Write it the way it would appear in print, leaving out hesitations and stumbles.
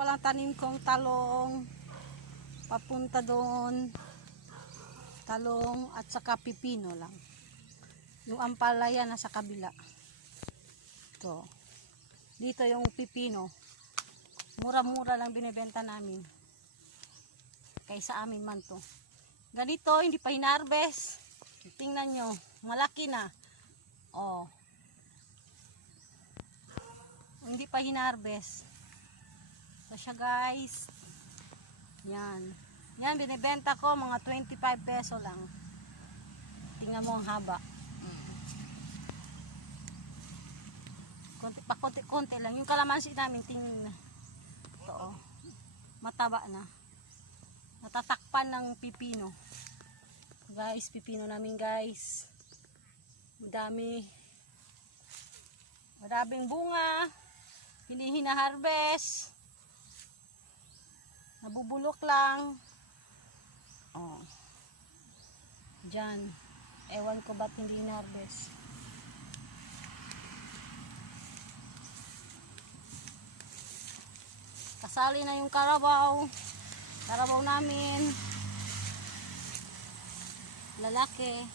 palang tanim kong talong papunta doon, talong at saka pipino lang. Yung ampalaya nasa kabila. Ito. Dito yung pipino. Mura-mura lang binibenta namin. Kaysa amin man to. Ganito, hindi pa hinarvest. Tingnan nyo, malaki na. Oh. Hindi pa hinarvest. So siya guys. Yan. Yan, binibenta ko mga 25 peso lang. Tingnan mo ang haba. Konti, pakunti-kunti lang. Yung kalamansi namin, tingnan na. Ito oh. Mataba na. Natatakpan ng pipino. Guys, pipino namin guys. Madami. Maraming bunga. Hindi hina-harvest. Nabubulok lang. Oh. Diyan. Ewan ko ba't hindi hina-harvest. Kasali na yung karabaw. Karabaw namin. Lalaki.